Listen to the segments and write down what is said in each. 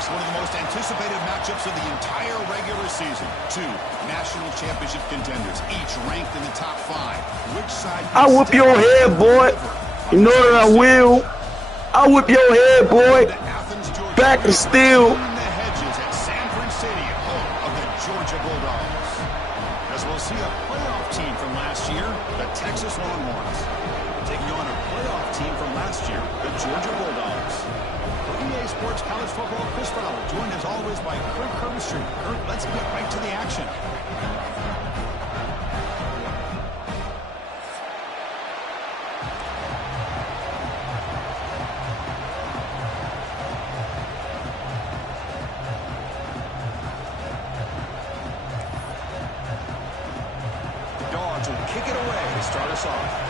Next, one of the most anticipated matchups of the entire regular season. Two national championship contenders, each ranked in the top 5. Which side? I whip your head, boy. You know that I will. I whip your head, boy. Back to steel. The hedges at Sanford Stadium, home of the Georgia Bulldogs. As we'll see a playoff team from last year, the Texas Longhorns, taking on a playoff team from last year, the Georgia Bulldogs. For EA Sports College Football, Chris Fowler, joined as always by Kurt Kirkstreet. Kurt, let's get right to the action. Dawgs will kick it away to start us off.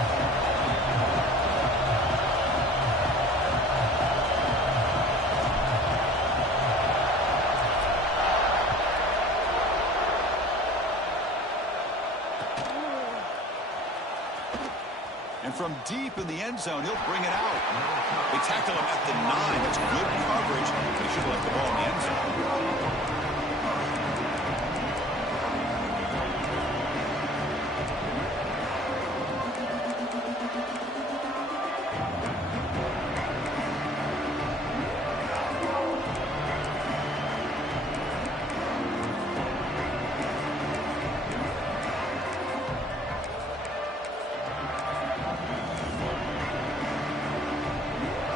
And from deep in the end zone, he'll bring it out. They tackle him at the 9. That's good coverage. He should have left the ball in the end zone.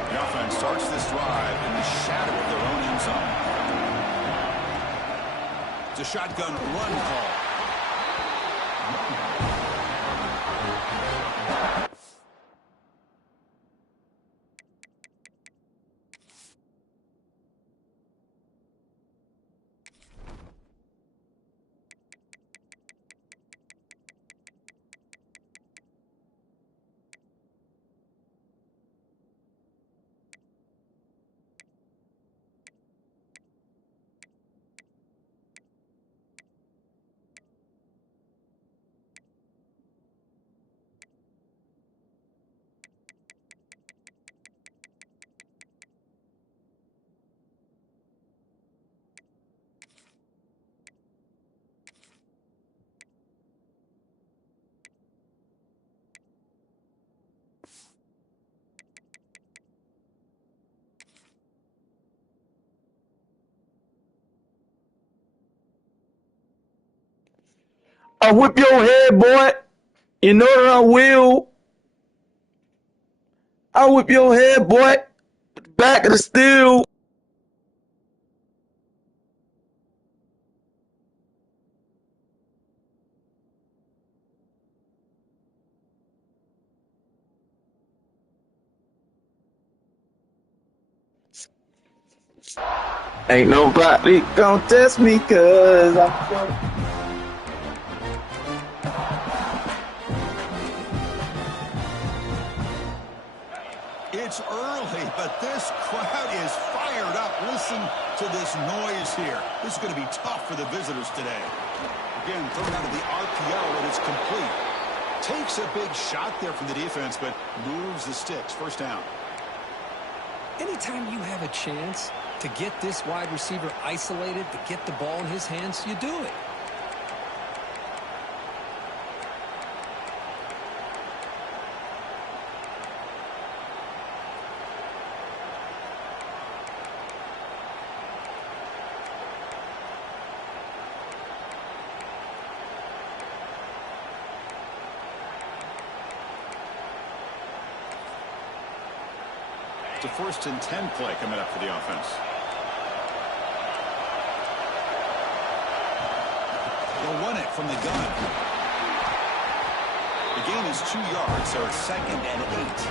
The offense starts this drive in the shadow of their own end zone. It's a shotgun run call. I whip your head, boy. You know that I will. I whip your head, boy. Back of the steel. Ain't nobody gonna test me, cause I'm It's early, but this crowd is fired up. Listen to this noise here. This is going to be tough for the visitors today. Again, thrown out of the RPO, and it's complete. Takes a big shot there from the defense, but moves the sticks. First down. Anytime you have a chance to get this wide receiver isolated, to get the ball in his hands, you do it. It's a 1st and 10 play coming up for the offense. They'll run it from the gun. The gain is 2 yards, so it's 2nd and 8.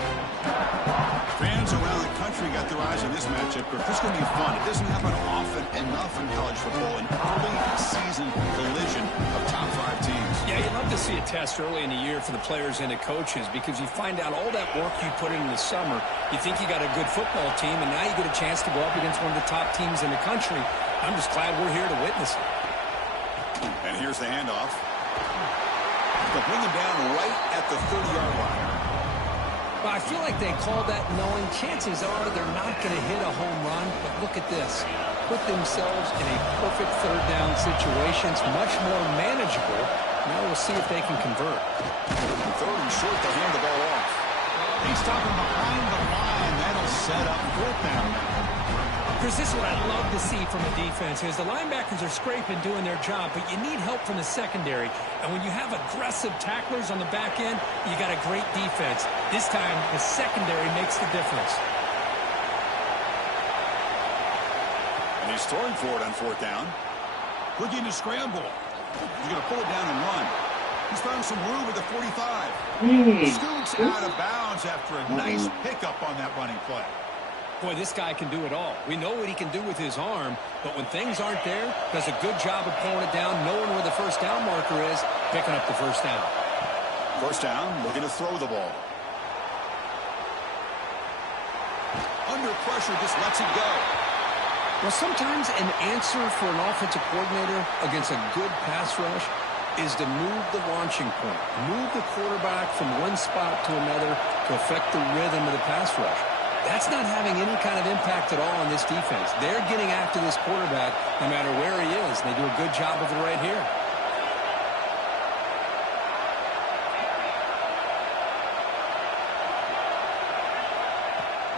Fans around the country got their eyes on this matchup, but this is going to be fun. It doesn't happen often enough in college football, an early season collision of top 5 teams. Yeah, you'd love to see a test early in the year for the players and the coaches, because you find out all that work you put in the summer. You think you got a good football team, and now you get a chance to go up against one of the top teams in the country. I'm just glad we're here to witness it. And here's the handoff. They'll bring him down right at the 30-yard line. Well, I feel like they called that knowing chances are they're not going to hit a home run, but look at this. put themselves in a perfect third down situation. It's much more manageable. Now we'll see if they can convert. Third and short, they hand the ball off. He's stopping behind the line. That'll set up fourth down. Chris, this is what I love to see from a defense is the linebackers are scraping, doing their job, but you need help from the secondary. And when you have aggressive tacklers on the back end, you got a great defense. This time, the secondary makes the difference. And he's throwing for it on fourth down. Looking to scramble. He's going to pull it down and run. He's found some room at the 45. Scoots out of bounds after a nice pickup on that running play. Boy, this guy can do it all. We know what he can do with his arm, but when things aren't there, does a good job of pulling it down, knowing where the first down marker is, picking up the first down. First down, looking to throw the ball. Under pressure, just lets it go. Well, sometimes an answer for an offensive coordinator against a good pass rush is to move the launching point, move the quarterback from one spot to another to affect the rhythm of the pass rush. That's not having any kind of impact at all on this defense. They're getting after this quarterback no matter where he is. They do a good job of it right here.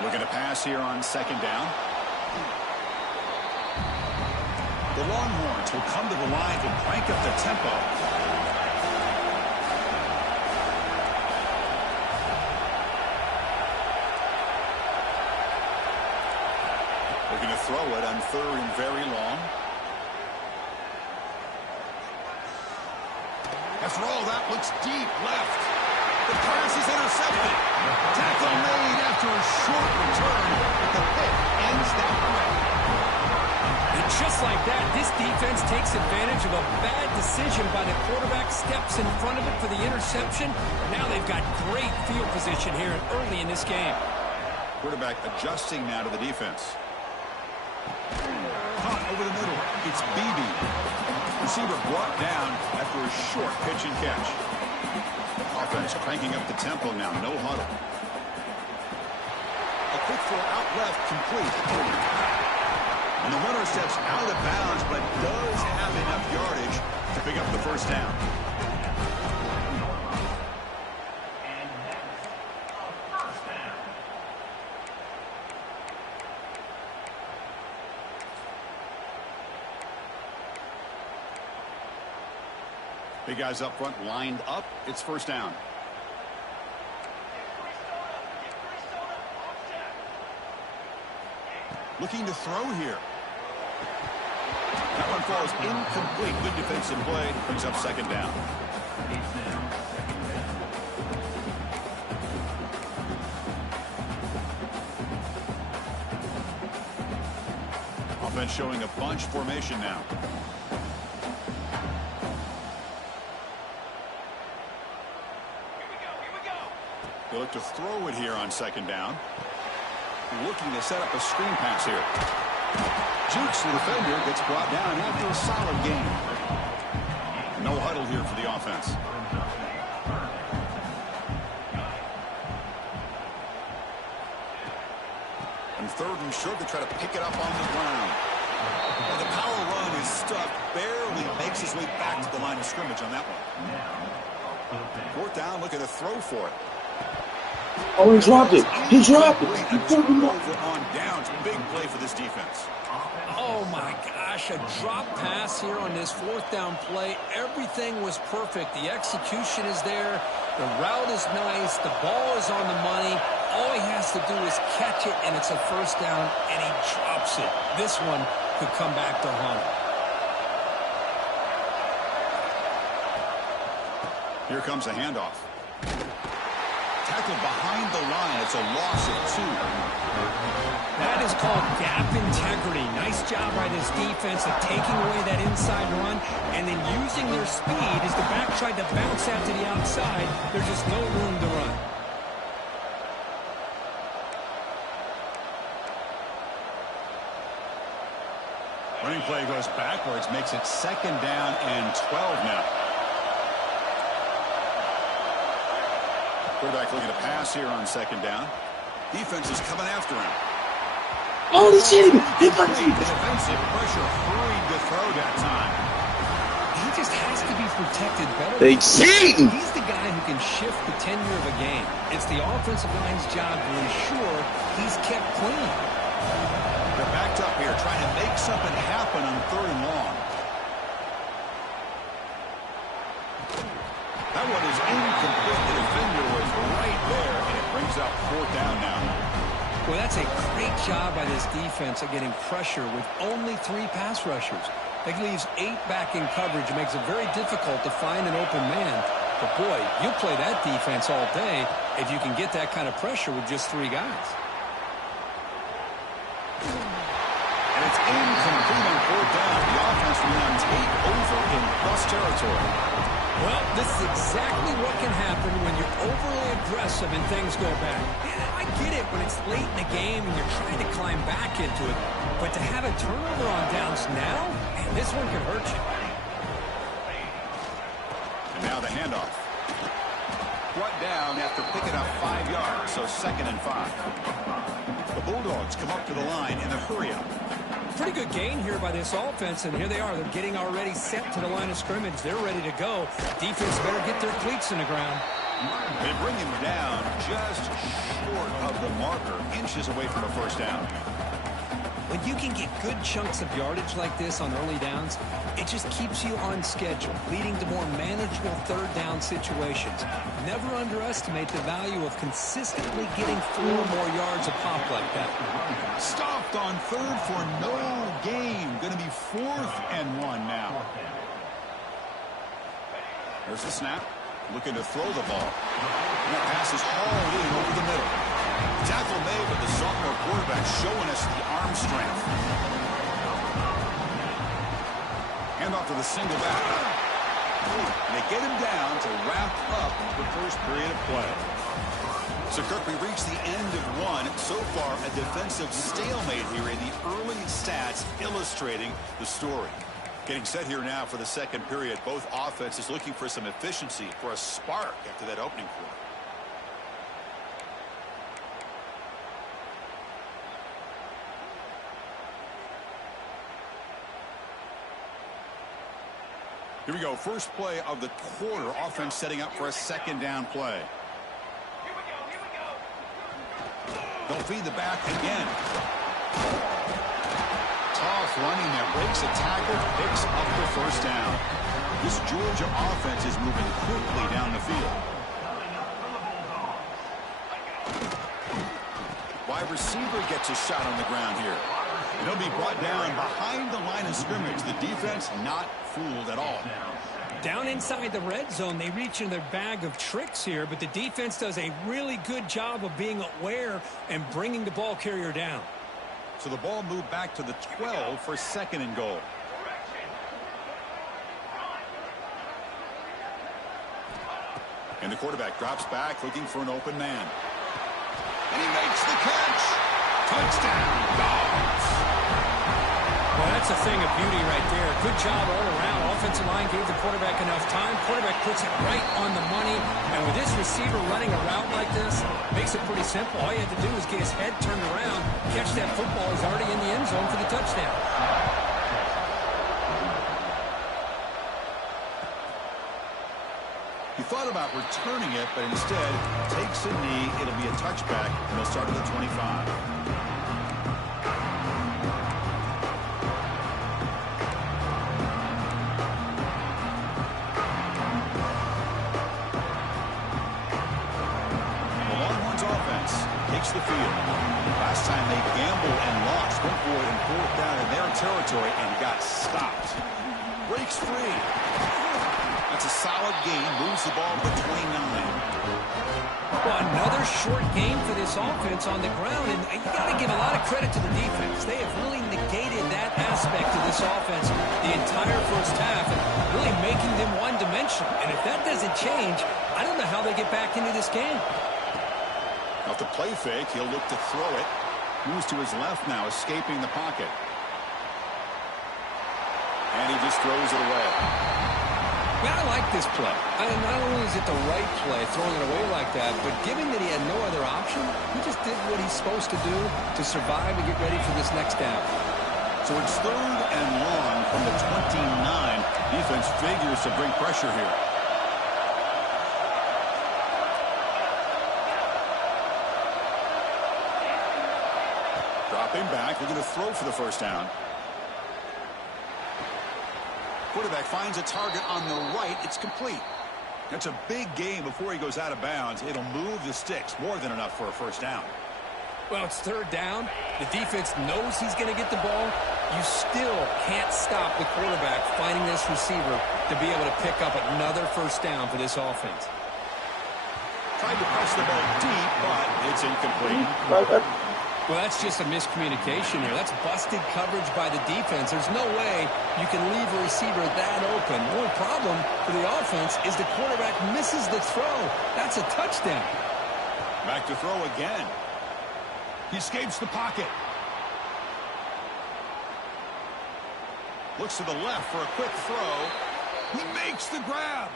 Looking to pass here on second down. The Longhorns will come to the line to crank up the tempo. Looking to throw it on third and very long. After all, that looks deep left. The pass is intercepted. Tackle made after a short return. The pick ends that play. And just like that, this defense takes advantage of a bad decision by the quarterback, steps in front of it for the interception. Now they've got great field position here early in this game. Quarterback adjusting now to the defense. Caught over the middle. It's Beebe. Receiver brought down after a short pitch and catch. Offense cranking up the tempo now. No huddle. A quick throw out left, complete. And the runner steps out of bounds, but does have enough yardage to pick up the first down. Big guys up front lined up. It's first down. Looking to throw here. That one falls incomplete. Good defensive play. Brings up second down. Offense showing a bunch formation now. They look to throw it here on second down. Looking to set up a screen pass here. Jukes the defender, gets brought down after a solid game. No huddle here for the offense. And third and short, they try to pick it up on the ground. And the power run is stuffed, barely makes his way back to the line of scrimmage on that one. Fourth down, looking to throw for it. Oh, he dropped it. He dropped it. He put him up. Over on downs. Big play for this defense. Oh, my gosh. A drop pass here on this fourth down play. Everything was perfect. The execution is there. The route is nice. The ball is on the money. All he has to do is catch it, and it's a first down, and he drops it. This one could come back to haunt him. Here comes a handoff. Tackled behind the line. It's a loss of 2. That is called gap integrity. Nice job by this defense of taking away that inside run and then using their speed as the back tried to bounce out to the outside. There's just no room to run. Running play goes backwards, makes it second down and 12 now. Quarterback looking to pass here on second down. Defense is coming after him. Holy shit! He put The defensive pressure hurried to throw that time. He just has to be protected better. They cheating. He's the guy who can shift the tenure of a game. It's the offensive line's job to ensure he's kept clean. They're backed up here trying to make something happen on 3rd and long. That one is incomplete. The defender was right there, and it brings up 4th down now. Well, that's a great job by this defense of getting pressure with only 3 pass rushers. That leaves 8 back in coverage. It makes it very difficult to find an open man. But, boy, you play that defense all day if you can get that kind of pressure with just 3 guys. And it's incomplete on 4th down. The offense will now take over in plus territory. Well, this is exactly what can happen when you're overly aggressive and things go bad. Yeah, I get it when it's late in the game and you're trying to climb back into it. But to have a turnover on downs now, man, this one could hurt you. And now the handoff. Brought down after picking up 5 yards, so 2nd and 5. The Bulldogs come up to the line in the hurry-up. Pretty good gain here by this offense, and here they are. They're getting already set to the line of scrimmage. They're ready to go. Defense better get their cleats in the ground. They bring him down just short of the marker, inches away from a 1st down. When you can get good chunks of yardage like this on early downs, it just keeps you on schedule, leading to more manageable 3rd down situations. Never underestimate the value of consistently getting 4 more yards a pop like that. Stopped on 3rd for no gain. Going to be 4th and 1 now. There's the snap. Looking to throw the ball. And that pass is hauled in over the middle. Tackle made, but the sophomore quarterback showing us the arm strength. Hand off to the single back. And they get him down to wrap up the 1st period of play. So, Kirk, we reached the end of 1. So far, a defensive stalemate here in the early stats illustrating the story. Getting set here now for the 2nd period. Both offenses looking for some efficiency, for a spark after that opening quarter. Here we go. First play of the quarter. Offense setting up for a 2nd down play. They'll feed the back again. Tough running there. Breaks a tackle. Picks up the 1st down. This Georgia offense is moving quickly down the field. Wide receiver gets a shot on the ground here. And he'll be brought down behind the line of scrimmage. The defense not fooled at all. Down inside the red zone, they reach in their bag of tricks here, but the defense does a really good job of being aware and bringing the ball carrier down. So the ball moved back to the 12 for 2nd and goal. And the quarterback drops back looking for an open man. And he makes the catch. Touchdown, Dawgs. Well, that's a thing of beauty right there. Good job all around. Offensive line gave the quarterback enough time. Quarterback puts it right on the money. And with this receiver running a route like this, makes it pretty simple. All you have to do is get his head turned around, catch that football. He's already in the end zone for the touchdown. He thought about returning it, but instead takes a knee. It'll be a touchback, and they'll start at the 25. Takes the field. Last time they gambled and lost, went for it in 4th down in their territory and got stopped. Breaks free. That's a solid gain. Moves the ball to 29. Well, another short game for this offense on the ground, and you got to give a lot of credit to the defense. They have really negated that aspect of this offense the entire 1st half and really making them one-dimensional. And if that doesn't change, I don't know how they get back into this game. Off the play fake, he'll look to throw it. Moves to his left now, escaping the pocket. And he just throws it away. Man, I like this play. Not only is it the right play, throwing it away like that, but given that he had no other option, he just did what he's supposed to do to survive and get ready for this next down. So it's 3rd and long from the 29. Defense figures to bring pressure here. Dropping back, they're going to throw for the first down. Quarterback finds a target on the right. It's complete. That's a big gain before he goes out of bounds. It'll move the sticks. More than enough for a first down. Well, it's 3rd down. The defense knows he's going to get the ball. You still can't stop the quarterback finding this receiver to be able to pick up another first down for this offense. Tried to press the ball deep, but it's incomplete. Well, that's just a miscommunication here. That's busted coverage by the defense. There's no way you can leave a receiver that open. The only problem for the offense is the quarterback misses the throw. That's a touchdown. Back to throw again. He escapes the pocket. Looks to the left for a quick throw. He makes the grab.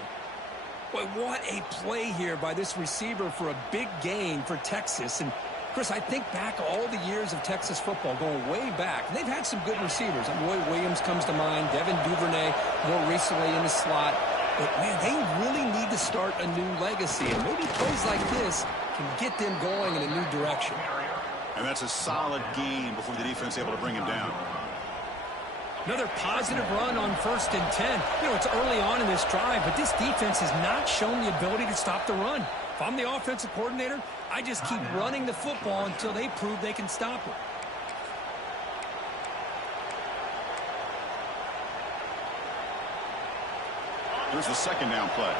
Boy, what a play here by this receiver for a big gain for Texas. And Chris, I think back all the years of Texas football, going way back. They've had some good receivers. Roy Williams comes to mind, Devin Duvernay more recently in the slot. But, man, they really need to start a new legacy. And maybe plays like this can get them going in a new direction. And that's a solid gain before the defense is able to bring him down. Another positive run on 1st and 10. You know, it's early on in this drive, but this defense has not shown the ability to stop the run. If I'm the offensive coordinator, I just keep running the football until they prove they can stop it. Here's the 2nd down play.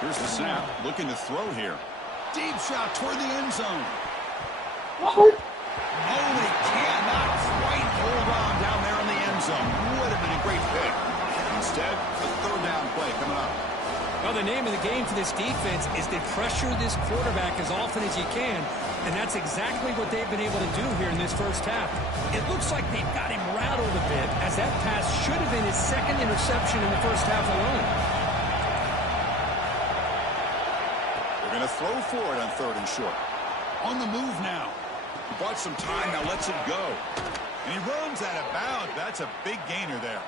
Here's the snap. Looking to throw here. Deep shot toward the end zone. Oh, they cannot quite hold on down there in the end zone. Would have been a great pick. Instead, the 3rd down play coming up. Well, the name of the game for this defense is to pressure this quarterback as often as you can, and that's exactly what they've been able to do here in this first half. It looks like they've got him rattled a bit, as that pass should have been his 2nd interception in the first half alone. They're going to throw for it on 3rd and short. On the move now. He bought some time, now lets it go. And he runs out of bounds. That's a big gainer there.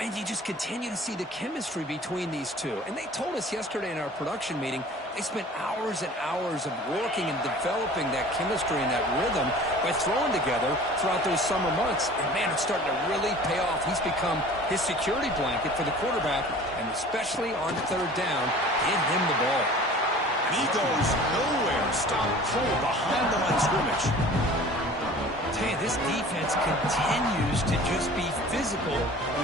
And you just continue to see the chemistry between these two. And they told us yesterday in our production meeting, they spent hours and hours of working and developing that chemistry and that rhythm by throwing together throughout those summer months. And, man, it's starting to really pay off. He's become his security blanket for the quarterback, and especially on 3rd down, give him the ball. And he goes nowhere. Stop cold behind the line of scrimmage. Tell you, this defense continues to just be physical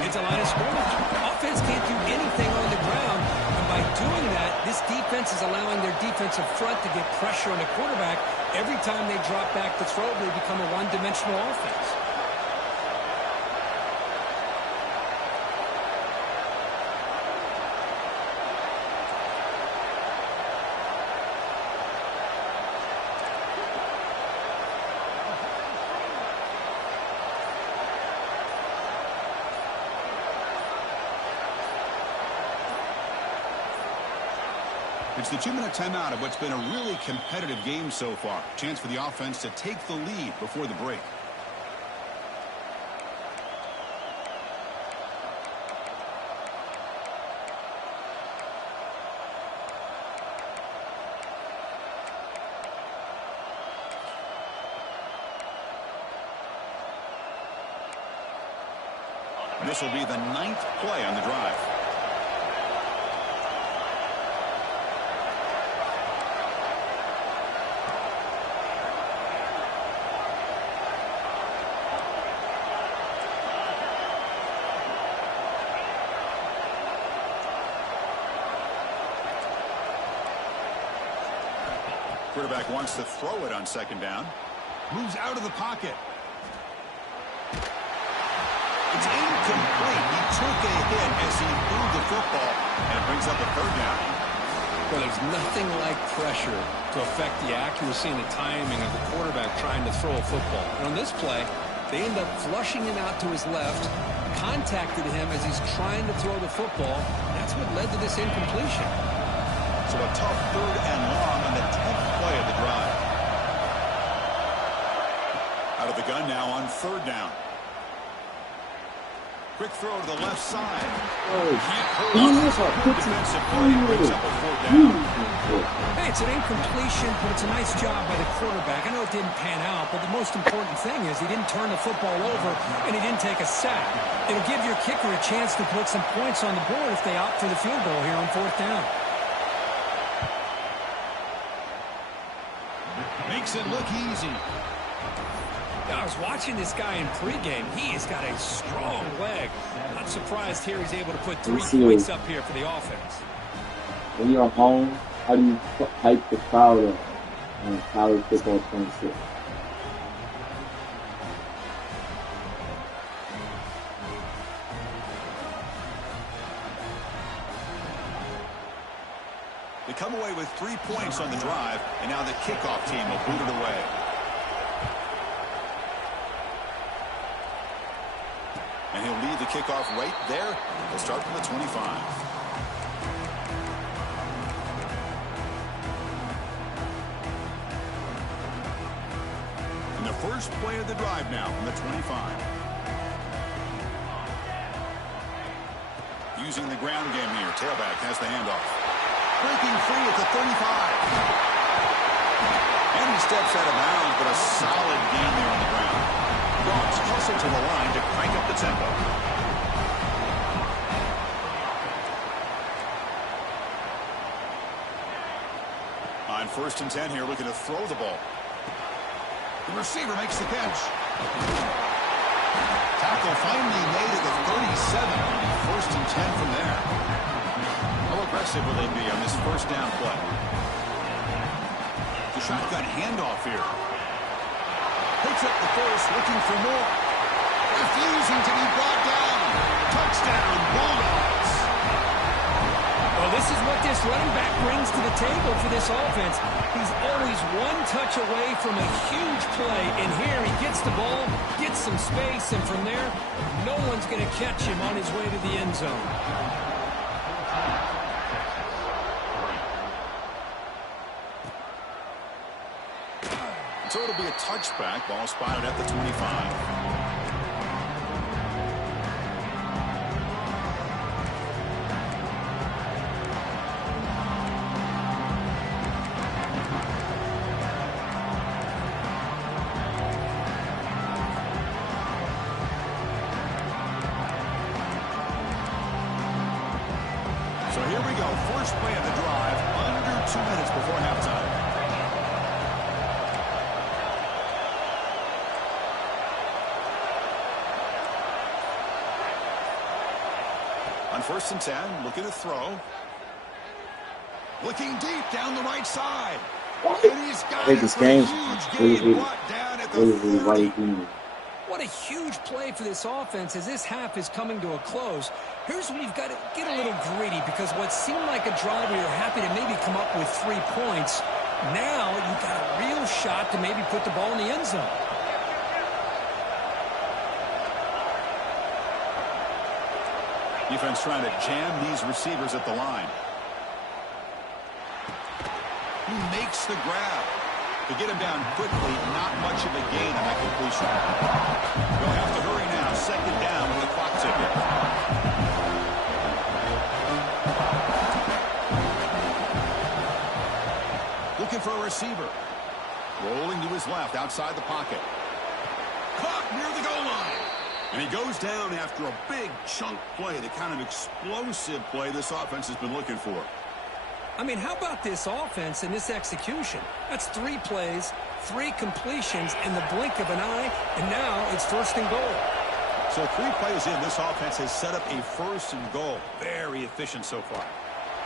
into line of scrimmage. Offense can't do anything on the ground, and by doing that, this defense is allowing their defensive front to get pressure on the quarterback. Every time they drop back to throw, they become a one-dimensional offense. It's the 2-minute timeout of what's been a really competitive game so far. Chance for the offense to take the lead before the break. This will be the 9th play on the drive. Quarterback wants to throw it on 2nd down. Moves out of the pocket. It's incomplete. He took a hit as he threw the football, and it brings up a 3rd down. Well, there's nothing like pressure to affect the accuracy and the timing of the quarterback trying to throw a football. And on this play, They end up flushing him out to his left, contacted him as he's trying to throw the football. That's what led to this incompletion. So a tough 3rd and long on the 10th play of the drive. Out of the gun now on 3rd down. Quick throw to the left side. Defensive play brings up a 4th down. Hey, it's an incompletion, but it's a nice job by the quarterback. I know it didn't pan out, but the most important thing is he didn't turn the football over and he didn't take a sack. It'll give your kicker a chance to put some points on the board if they opt for the field goal here on 4th down. Makes it look easy. I was watching this guy in pregame. He has got a strong leg. Not surprised here he's able to put 3 points up here for the offense. When you're home, how do you hype the crowd up on college football 26? They come away with 3 points on the drive, and now the kickoff team will boot it away. And he'll leave the kickoff right there. He'll start from the 25. And the first play of the drive now from the 25. Using the ground game here. Tailback has the handoff. Breaking free at the 35. And he steps out of bounds, but a solid gain there on the ground. Dawgs hustle to the line to crank up the tempo. On 1st and 10 here, looking to throw the ball. The receiver makes the catch. Tackle finally made at the 37. 1st and 10 from there. How aggressive will they be on this 1st down play? The shotgun handoff here. Picks up the first, looking for more. Refusing to be brought down. Touchdown, Bulldogs. Well, this is what this running back brings to the table for this offense. He's always one touch away from a huge play, and here he gets the ball, gets some space, and from there, no one's going to catch him on his way to the end zone. So it'll be a touchback. Ball spotted at the 25. So here we go. First play of the drive. Under 2 minutes before halftime. On 1st and 10, looking to throw. Looking deep down the right side. And he's got it for a huge gain brought down at the 40. What a huge play for this offense as this half is coming to a close. Here's where you've got to get a little gritty, because what seemed like a drive where you're happy to maybe come up with 3 points, now you've got a real shot to maybe put the ball in the end zone. Defense trying to jam these receivers at the line. He makes the grab. To get him down quickly, not much of a gain on that completion. They'll have to hurry now. 2nd down with the clock ticking. Looking for a receiver. Rolling to his left, outside the pocket. Caught near the goal line. And he goes down after a big chunk play, the kind of explosive play this offense has been looking for. I mean, how about this offense and this execution? That's 3 plays, 3 completions in the blink of an eye, and now it's 1st and goal. So 3 plays in, this offense has set up a 1st and goal. Very efficient so far.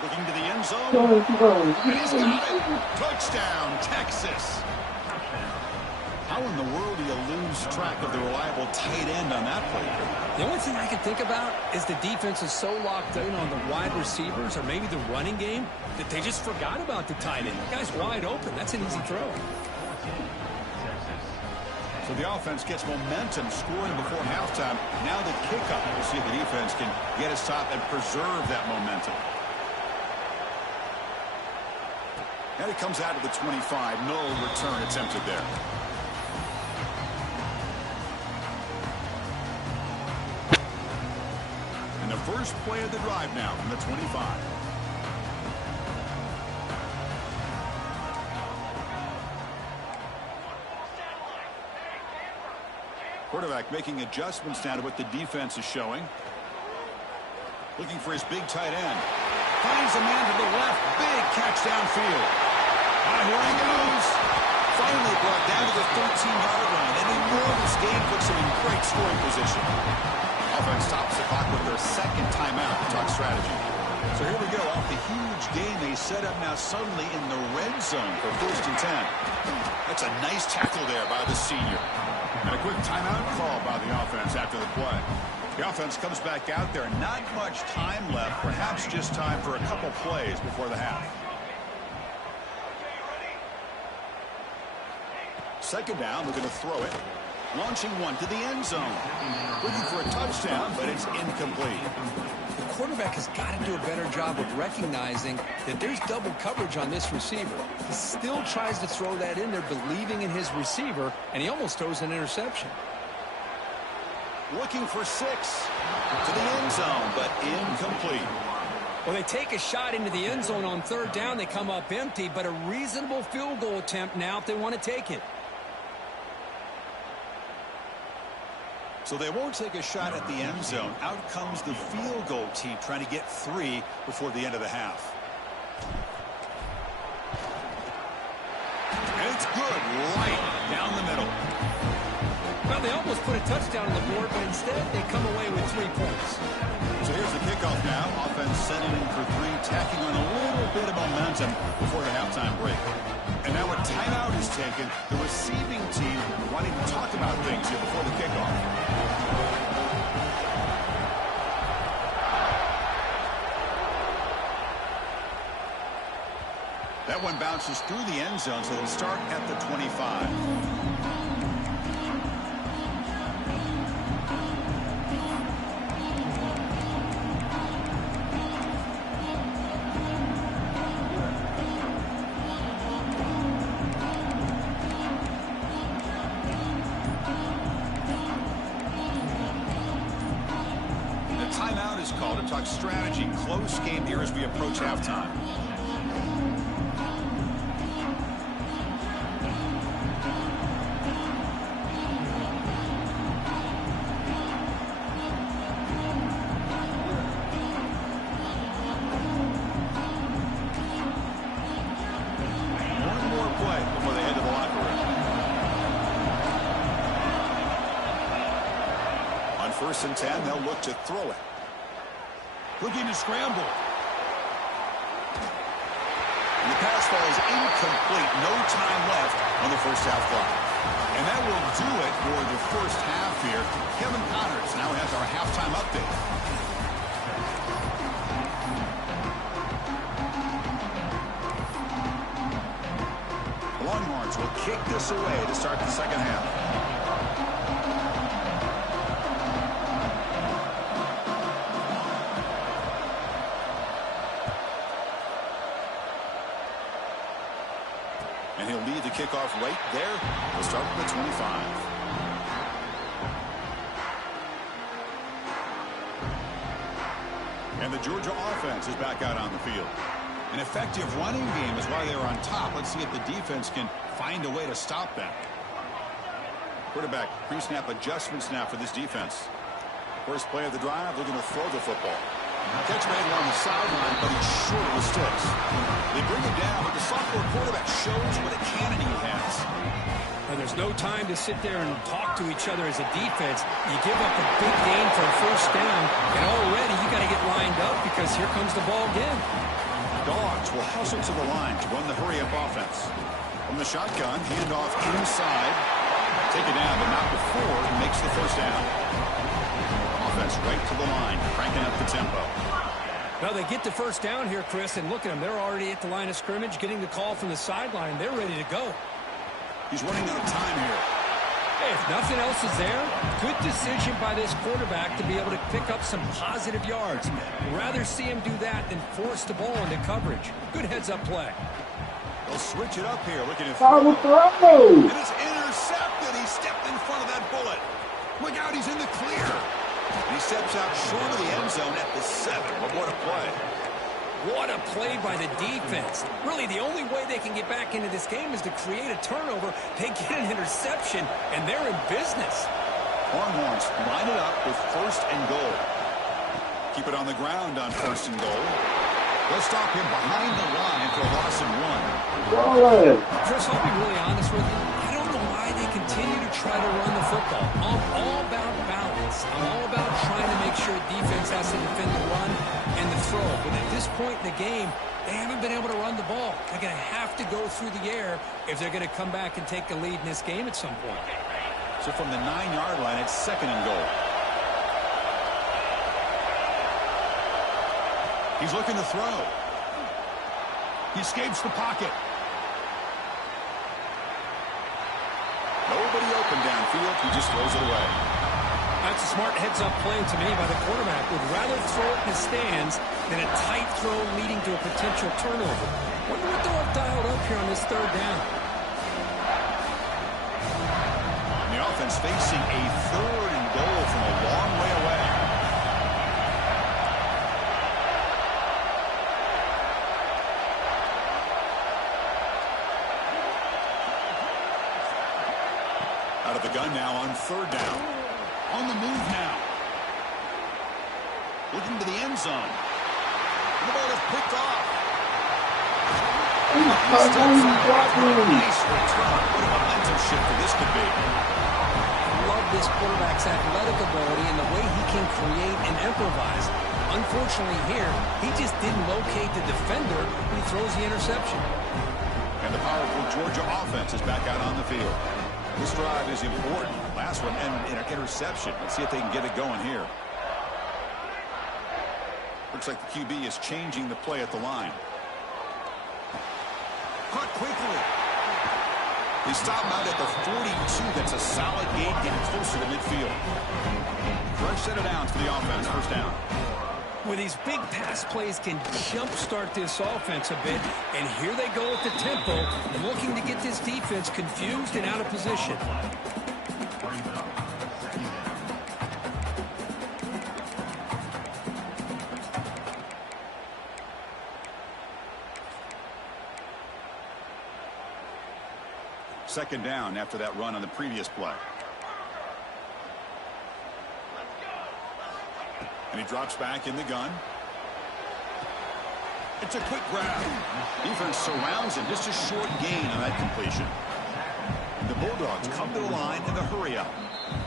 Looking to the end zone. And he's got it. Touchdown, Texas. How in the world do you lose track of the reliable tight end on that play? The only thing I can think about is the defense is so locked in on the wide receivers or maybe the running game that they just forgot about the tight end. The guy's wide open. That's an easy throw. So the offense gets momentum, scoring before halftime. Now the kickoff. We'll see if the defense can get a stop and preserve that momentum. And it comes out to the 25. No return attempted there. And the first play of the drive now from the 25. Quarterback making adjustments now to what the defense is showing. Looking for his big tight end. Finds a man to the left. Big catch downfield. Here he goes. Finally brought down to the 13-yard line. An enormous gain puts him in great scoring position. Offense stops the clock with their second timeout to talk strategy. So here we go. Off the huge gain, they set up now suddenly in the red zone for 1st and 10. That's a nice tackle there by the senior. And a quick timeout call by the offense after the play. The offense comes back out there. Not much time left. Perhaps just time for a couple plays before the half. Second down, they're going to throw it. Launching one to the end zone. Looking for a touchdown, but it's incomplete. The quarterback has got to do a better job of recognizing that there's double coverage on this receiver. He still tries to throw that in there, believing in his receiver, and he almost throws an interception. Looking for 6 to the end zone, but incomplete. Well, they take a shot into the end zone on 3rd down. They come up empty, but a reasonable field goal attempt now if they want to take it. So they won't take a shot at the end zone. Out comes the field goal team trying to get 3 before the end of the half. And it's good right down the middle. Well, they almost put a touchdown on the board, but instead they come away with 3 points. So here's the kickoff now. Offense setting in for 3, tacking on a little bit of momentum before the halftime break. And now a timeout is taken. The receiving team wanting to talk about things here before the kickoff. That one bounces through the end zone, so they'll start at the 25. Called to talk strategy. Close game here as we approach halftime. One more play before they head to the locker room. On 1st and 10, they'll look to throw it. Looking to scramble. And the pass falls incomplete. No time left on the first half clock. And that will do it for the first half here. Kevin Connors now has our halftime update. The Longhorns will kick this away to start the second half. And he'll lead the kickoff right there. We'll start with the 25. And the Georgia offense is back out on the field. An effective running game is why they're on top. Let's see if the defense can find a way to stop them. Quarterback pre-snap adjustments now for this defense. First play of the drive, looking to throw the football. Catch made on the sideline, but he's short of the sticks. They bring him down, but the sophomore quarterback shows what a cannon he has. Well, there's no time to sit there and talk to each other as a defense. You give up a big gain for a 1st down, and already you got to get lined up because here comes the ball again. Dawgs will hustle to the line to run the hurry-up offense. From the shotgun, handoff inside. Take it down, but not before he makes the 1st down. Offense right to the line, cranking up the tempo. Well, they get the 1st down here, Chris, and look at them. They're already at the line of scrimmage, getting the call from the sideline. They're ready to go. He's running out of time here. Hey, if nothing else is there, good decision by this quarterback to be able to pick up some positive yards. Rather see him do that than force the ball into coverage. Good heads-up play. They'll switch it up here, looking at Power throw. It is intercepted. He stepped in front of that bullet. Look out, he's in the clear. He steps out short of the end zone at the 7. But what a play. What a play by the defense. Really, the only way they can get back into this game is to create a turnover. They get an interception, and they're in business. Longhorns line it up with 1st and goal. Keep it on the ground on 1st and goal. They'll stop him behind the line for a loss of 1. Chris, I'll be really honest with you. I don't know why they continue to try to run the football. I'm all about balance. I'm all about trying to make sure defense has to defend the run and the throw. But at this point in the game, they haven't been able to run the ball. They're going to have to go through the air if they're going to come back and take a lead in this game at some point. So from the 9-yard line, it's 2nd and goal. He's looking to throw. He escapes the pocket. Nobody open downfield. He just throws it away. That's a smart heads-up play to me by the quarterback. Would rather throw it in the stands than a tight throw leading to a potential turnover. Wonder what they'll have dialed up here on this 3rd down. The offense facing a 3rd and goal from a long way away. Out of the gun now on 3rd down. On the move now. Looking to the end zone. The ball is picked off. Nice return. What a momentum shift this could be. I love this quarterback's athletic ability and the way he can create and improvise. Unfortunately here, he just didn't locate the defender when he throws the interception. And the powerful Georgia offense is back out on the field. This drive is important. Last one, and an interception. Let's see if they can get it going here. Looks like the QB is changing the play at the line. Caught quickly. They stop him out at the 42. That's a solid gain, getting closer to midfield. Fresh set of downs for the offense. 1st down. Where these big pass plays can jumpstart this offense a bit. And here they go at the tempo, looking to get this defense confused and out of position. Second down after that run on the previous play. And he drops back in the gun. It's a quick grab. Defense surrounds him. Just a short gain on that completion. The Bulldogs come to the line in the hurry up.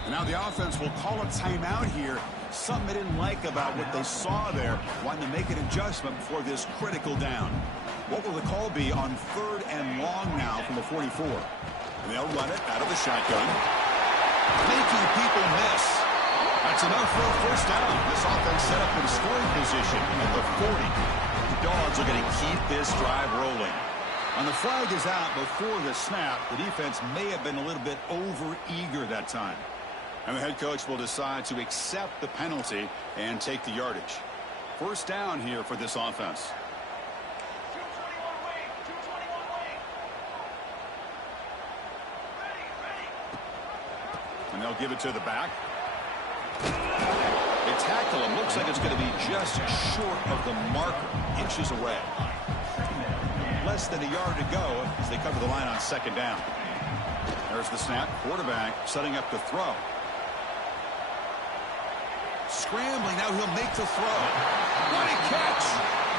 And now the offense will call a timeout here. Something they didn't like about what they saw there. Wanting to make an adjustment before this critical down. What will the call be on 3rd and long now from the 44? And they'll run it out of the shotgun. Making people miss. That's enough for a 1st down. This offense set up in scoring position at the 40. The Dogs are going to keep this drive rolling. And the flag is out before the snap. The defense may have been a little bit over-eager that time. And the head coach will decide to accept the penalty and take the yardage. 1st down here for this offense. And they'll give it to the back. They tackle him. Looks like it's going to be just short of the marker. Inches away. Less than a yard to go as they cover the line on 2nd down. There's the snap. Quarterback setting up the throw. Scrambling. Now he'll make the throw. What a catch.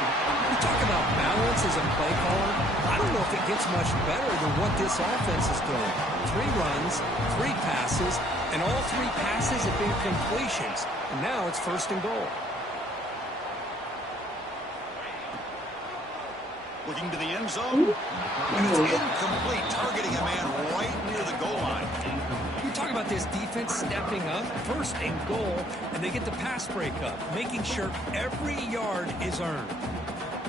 We talk about balance as a play caller. I don't know if it gets much better than what this offense is doing. 3 runs, 3 passes, and all 3 passes have been completions. And now it's 1st and goal. Looking to the end zone. And it's incomplete. Targeting a man right near the goal line. You talk about this defense stepping up, 1st and goal, and they get the pass break up, making sure every yard is earned.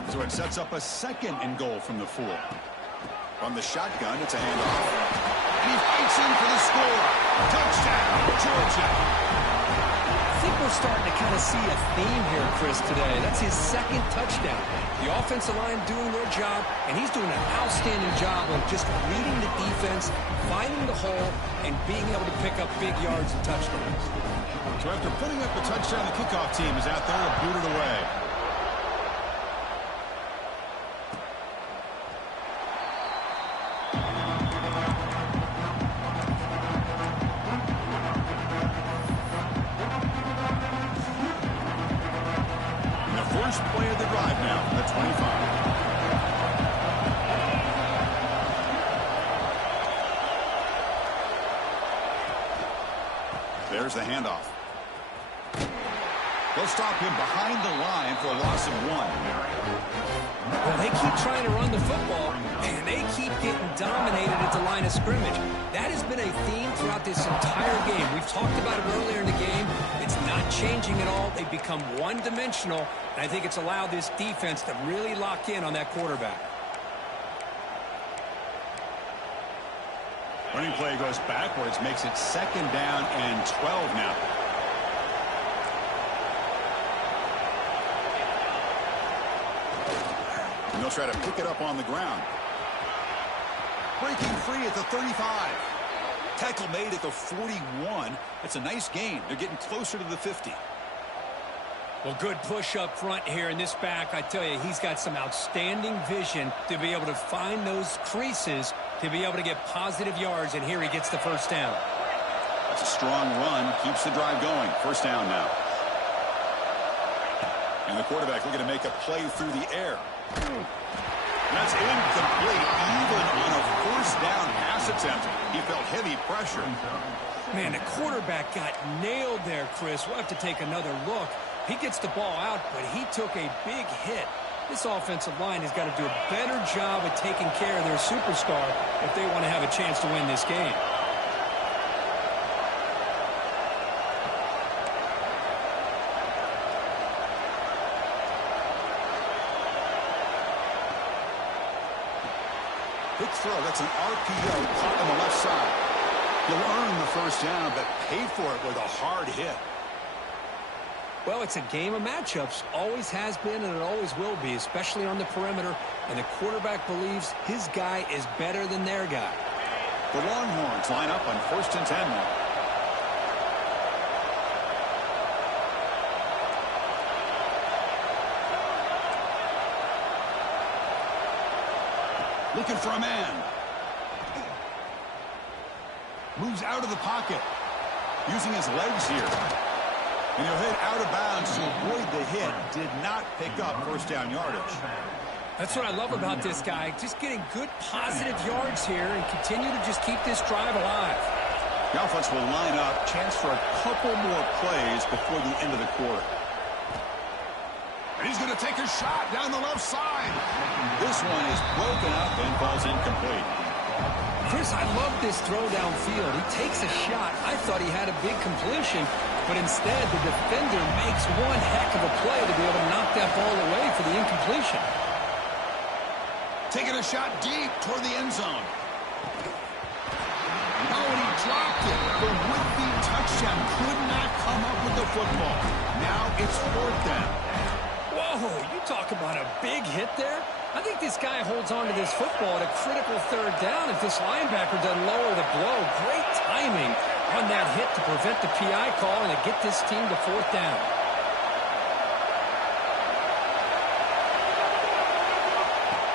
So it sets up a 2nd and goal from the 4. From the shotgun, it's a handoff. He he fights in for the score. Touchdown, Georgia. I think we're starting to kind of see a theme here, Chris, today. That's his second touchdown. The offensive line doing their job, and he's doing an outstanding job of just reading the defense, finding the hole, and being able to pick up big yards and touchdowns. So after putting up a touchdown, the kickoff team is out there to boot it away. First play of the drive now from the 25. There's the handoff. They'll stop him behind the line for a loss of 1. Well, they keep trying to run the football, and they keep getting dominated at the line of scrimmage. That has been a theme throughout this entire game. We've talked about it earlier in the game. It's not changing at all. They've become one-dimensional, and I think it's allowed this defense to really lock in on that quarterback. Running play goes backwards, makes it 2nd down and 12 now. And they'll try to pick it up on the ground. Breaking free at the 35. Tackle made at the 41. That's a nice gain. They're getting closer to the 50. Well, good push up front here in this back. I tell you, he's got some outstanding vision to be able to find those creases, to be able to get positive yards, and here he gets the first down. That's a strong run. Keeps the drive going. First down now. And the quarterback looking to make a play through the air. And that's incomplete. Even on a first down pass attempt, he felt heavy pressure. Man, the quarterback got nailed there, Chris. We'll have to take another look. He gets the ball out, but he took a big hit. This offensive line has got to do a better job of taking care of their superstar if they want to have a chance to win this game. Big throw. That's an RPO caught on the left side. He'll earn the first down, but paid for it with a hard hit. Well, it's a game of matchups. Always has been, and it always will be, especially on the perimeter. And the quarterback believes his guy is better than their guy. The Longhorns line up on 1st and 10 now. Looking for a man. Moves out of the pocket. Using his legs here. And he'll hit out of bounds to avoid the hit. Did not pick up first down yardage. That's what I love about this guy. Just getting good positive yards here and continue to just keep this drive alive. The offense will line up. Chance for a couple more plays before the end of the quarter. And he's going to take a shot down the left side. This one is broken up and falls incomplete. Chris, I love this throw downfield. He takes a shot. I thought he had a big completion, but instead the defender makes one heck of a play to be able to knock that ball away for the incompletion. Taking a shot deep toward the end zone. Oh, and he dropped it. The would-be touchdown could not come up with the football. Now it's 4th down. Whoa, you talk about a big hit there. I think this guy holds on to this football at a critical 3rd down if this linebacker doesn't lower the blow. Great timing on that hit to prevent the PI call and to get this team to 4th down.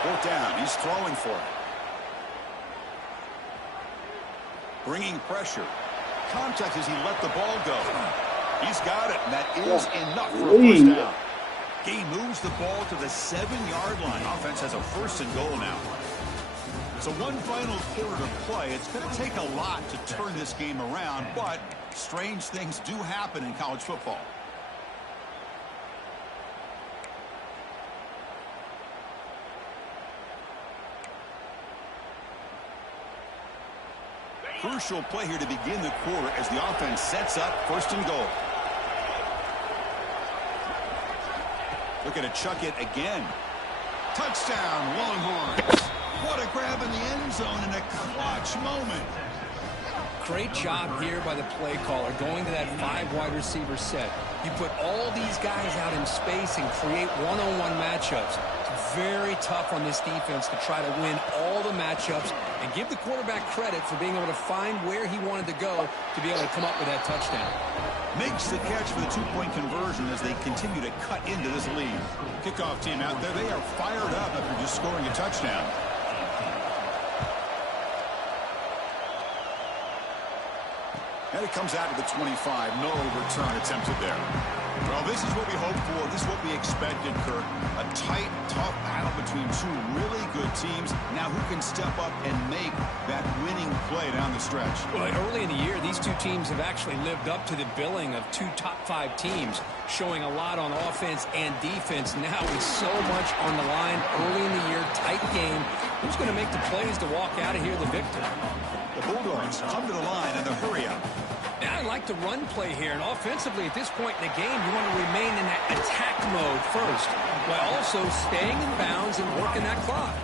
Fourth down. He's throwing for it. Bringing pressure. Contact as he let the ball go. He's got it, and that is enough for a first down. He moves the ball to the 7-yard line. Offense has a 1st and goal now. So one final quarter to play. It's going to take a lot to turn this game around, but strange things do happen in college football. Crucial play here to begin the quarter as the offense sets up 1st and goal. Looking to chuck it again. Touchdown, Longhorns. What a grab in the end zone in a clutch moment. Great job here by the play caller going to that 5 wide receiver set. You put all these guys out in space and create one-on-one matchups. It's very tough on this defense to try to win all the matchups and give the quarterback credit for being able to find where he wanted to go to be able to come up with that touchdown. Makes the catch for the 2-point conversion as they continue to cut into this lead. Kickoff team out there. They are fired up after just scoring a touchdown. And it comes out to the 25. No return attempted there. Well, this is what we hoped for. This is what we expected, Kirk. A tight, tough battle between two really good teams. Now who can step up and make that winning play down the stretch? Well, early in the year, these two teams have actually lived up to the billing of 2 top 5 teams, showing a lot on offense and defense. Now with so much on the line early in the year, tight game. Who's going to make the plays to walk out of here the victor? The Bulldogs come to the line in the hurry-up. I like the run play here, and offensively at this point in the game, you want to remain in that attack mode first, while also staying in bounds and working that clock.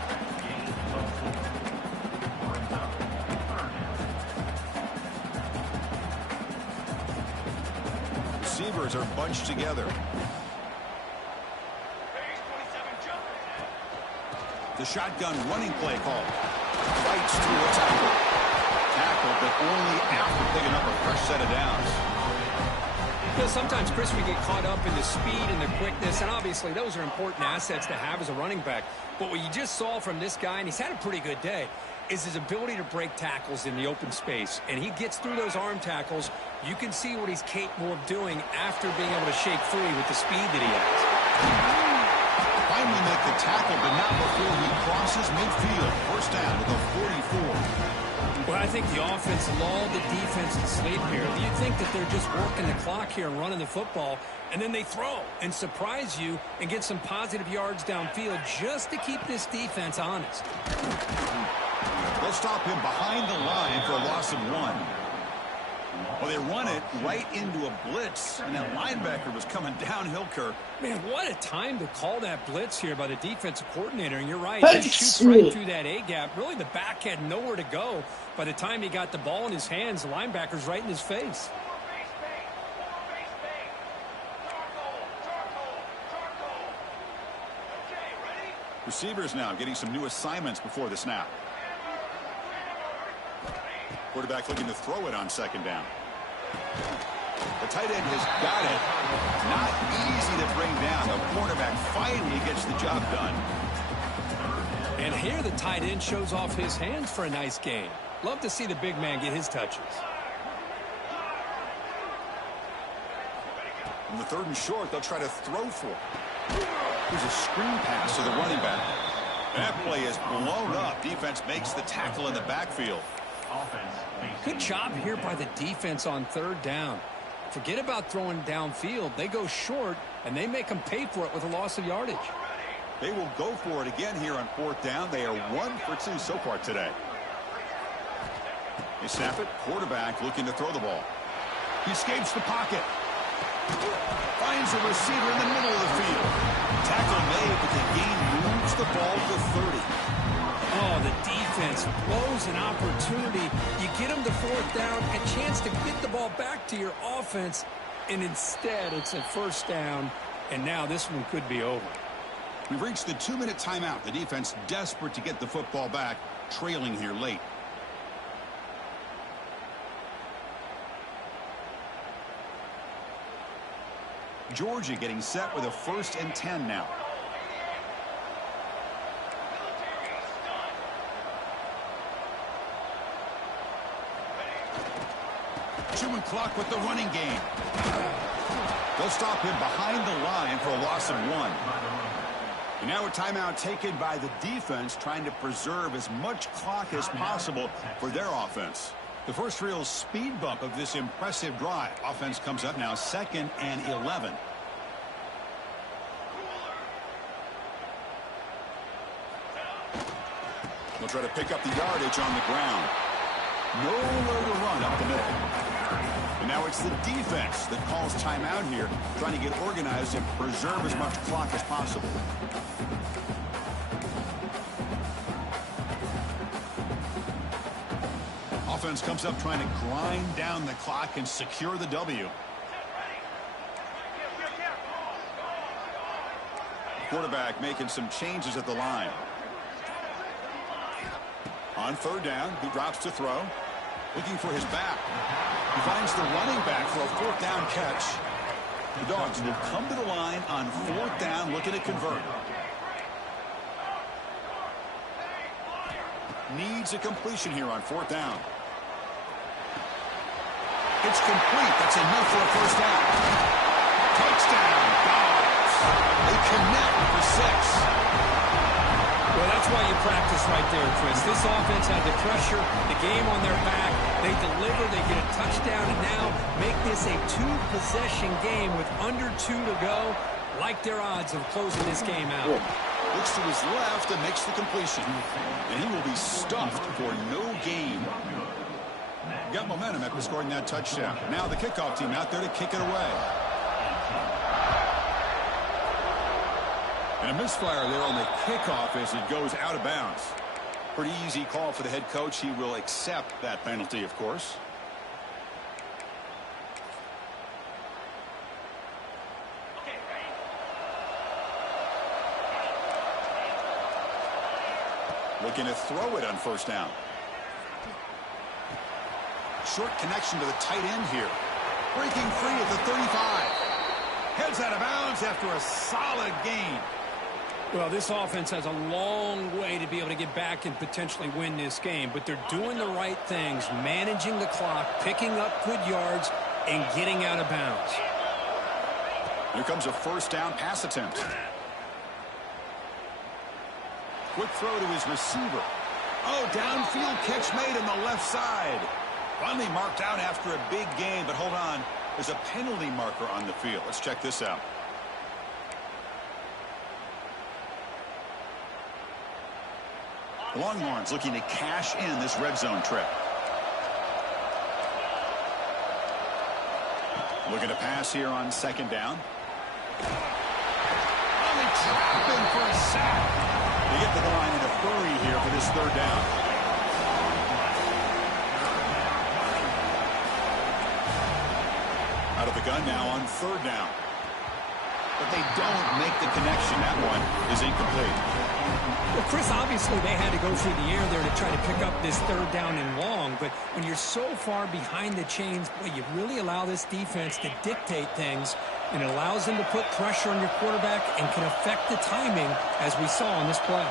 Receivers are bunched together. The shotgun running play call. Fights through a tackle. Tackle, but only after picking up a fresh set of downs. You know, sometimes, Chris, we get caught up in the speed and the quickness, and obviously those are important assets to have as a running back. But what you just saw from this guy, and he's had a pretty good day, is his ability to break tackles in the open space. And he gets through those arm tackles. You can see what he's capable of doing after being able to shake free with the speed that he has. Finally make the tackle, but not before he crosses midfield. First down to the 44. Well, I think the offense lulled the defense to sleep here. You think that they're just working the clock here and running the football, and then they throw and surprise you and get some positive yards downfield just to keep this defense honest. They'll stop him behind the line for a loss of 1. Well, they run it right into a blitz, and that linebacker was coming downhill, Kirk. Man, what a time to call that blitz here by the defensive coordinator. And you're right, he shoots right through that A-gap. Really, the back had nowhere to go. By the time he got the ball in his hands, the linebacker's right in his face. Receivers now getting some new assignments before the snap. Quarterback looking to throw it on second down. The tight end has got it. Not easy to bring down. The quarterback finally gets the job done. And here the tight end shows off his hands for a nice game. Love to see the big man get his touches. On the 3rd and short, they'll try to throw for it. Here's a screen pass to the running back. That play is blown up. Defense makes the tackle in the backfield. Good job here by the defense on 3rd down. Forget about throwing downfield. They go short, and they make them pay for it with a loss of yardage. They will go for it again here on 4th down. They are 1 for 2 so far today. They snap it. Quarterback looking to throw the ball. He escapes the pocket. Finds a receiver in the middle of the field. Tackle made, but the gain moves the ball to 30. Oh, the defense blows an opportunity. You get them to 4th down, a chance to get the ball back to your offense, and instead it's a 1st down, and now this one could be over. We've reached the 2-minute timeout. The defense desperate to get the football back, trailing here late. Georgia getting set with a 1st and 10 now. Chewing clock with the running game. They'll stop him behind the line for a loss of 1. And now a timeout taken by the defense, trying to preserve as much clock as possible for their offense. The first real speed bump of this impressive drive. Offense comes up now 2nd and 11. They'll try to pick up the yardage on the ground. Nowhere to run up the middle. And now it's the defense that calls timeout here, trying to get organized and preserve as much clock as possible. offense comes up trying to grind down the clock and secure the W. Quarterback making some changes at the line. On third down, he drops to throw. Looking for his back. He finds the running back for a fourth down catch. The Dogs will come to the line on fourth down, looking to convert. Needs a completion here on fourth down. It's complete. That's enough for a first down. Touchdown, Dawgs. They connect for 6. Well, that's why you practice right there, Chris. This offense had the pressure, the game on their back. They deliver, they get a touchdown, and now make this a 2-possession game with under 2 to go. Like their odds of closing this game out. Looks to his left and makes the completion. And he will be stuffed for no gain. Got momentum after scoring that touchdown. Now the kickoff team out there to kick it away. And a misfire there on the kickoff as it goes out of bounds. Pretty easy call for the head coach. He will accept that penalty, of course. Looking to throw it on first down. Short connection to the tight end here. Breaking free at the 35. Heads out of bounds after a solid gain. Well, this offense has a long way to be able to get back and potentially win this game, but they're doing the right things, managing the clock, picking up good yards, and getting out of bounds. Here comes a first down pass attempt. Quick throw to his receiver. Oh, downfield catch made on the left side. Finally marked out after a big gain, but hold on. There's a penalty marker on the field. Let's check this out. Longhorns looking to cash in this red zone trip. Looking to pass here on second down. Only trapping for a sack. They get to the line in a hurry here for this third down. Out of the gun now on third down. But they don't make the connection. That one is incomplete. Well, Chris, obviously they had to go through the air there to try to pick up this third down and long, but when you're so far behind the chains, boy, you really allow this defense to dictate things, and it allows them to put pressure on your quarterback and can affect the timing, as we saw on this play.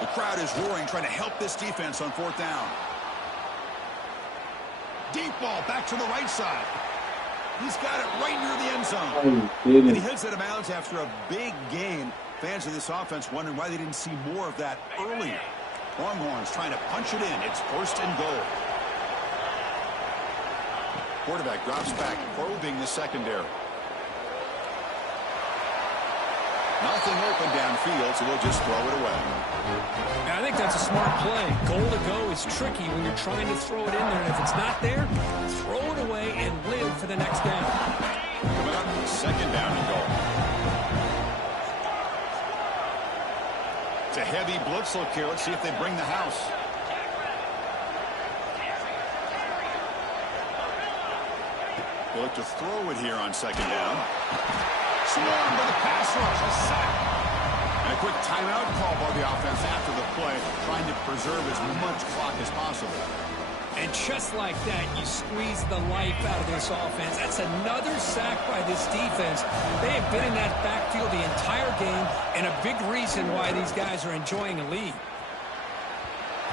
The crowd is roaring, trying to help this defense on fourth down. Deep ball back to the right side. He's got it right near the end zone. And he heads out of bounds after a big gain. Fans of this offense wondering why they didn't see more of that earlier. Longhorns trying to punch it in. It's first and goal. Quarterback drops back, probing the secondary. Nothing open downfield, so they'll just throw it away. I think that's a smart play. Goal to go is tricky when you're trying to throw it in there, and if it's not there, throw it away and live for the next down. Coming up, second down and goal. It's a heavy blitz look here. Let's see if they bring the house. They look to throw it here on second down. Swarmed by the pass rush, a sack. And a quick timeout call by the offense after the play, trying to preserve as much clock as possible. And just like that, you squeeze the life out of this offense. That's another sack by this defense. They have been in that backfield the entire game, and a big reason why these guys are enjoying a lead.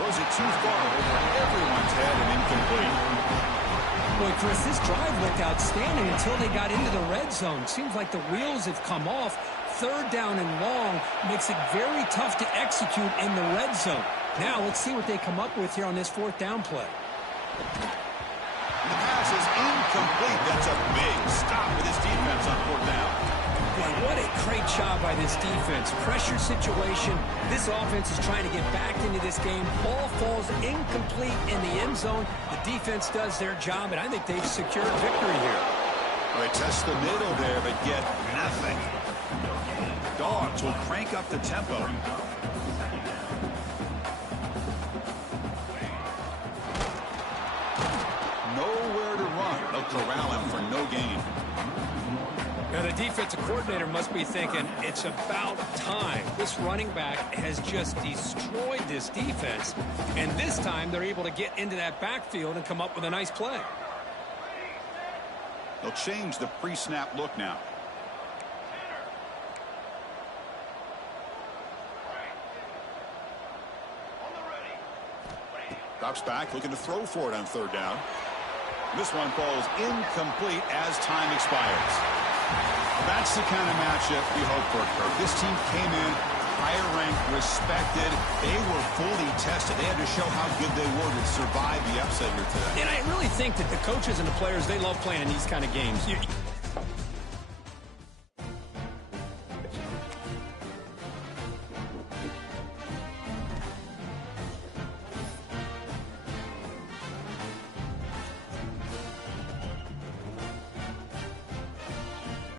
Throws it too far over everyone's head and incomplete. Boy, Chris, this drive looked outstanding until they got into the red zone. Seems like the wheels have come off. Third down and long makes it very tough to execute in the red zone. Now let's see what they come up with here on this fourth down play. The pass is incomplete. That's a big stop for this defense on fourth down. Boy, what a great job by this defense. Pressure situation. This offense is trying to get back into this game. Ball falls incomplete in the end zone. The defense does their job, and I think they've secured victory here. Well, they test the middle there, but get nothing. Dawgs will crank up the tempo. Nowhere to run. They'll corral him for no gain. Now, the defensive coordinator must be thinking, it's about time. This running back has just destroyed this defense. And this time, they're able to get into that backfield and come up with a nice play. They'll change the pre-snap look now. Drops back, looking to throw for it on third down. This one falls incomplete as time expires. That's the kind of matchup we hope for, Kirk. This team came in higher ranked, respected. They were fully tested. They had to show how good they were to survive the upset here today. And I really think that the coaches and the players, they love playing in these kind of games.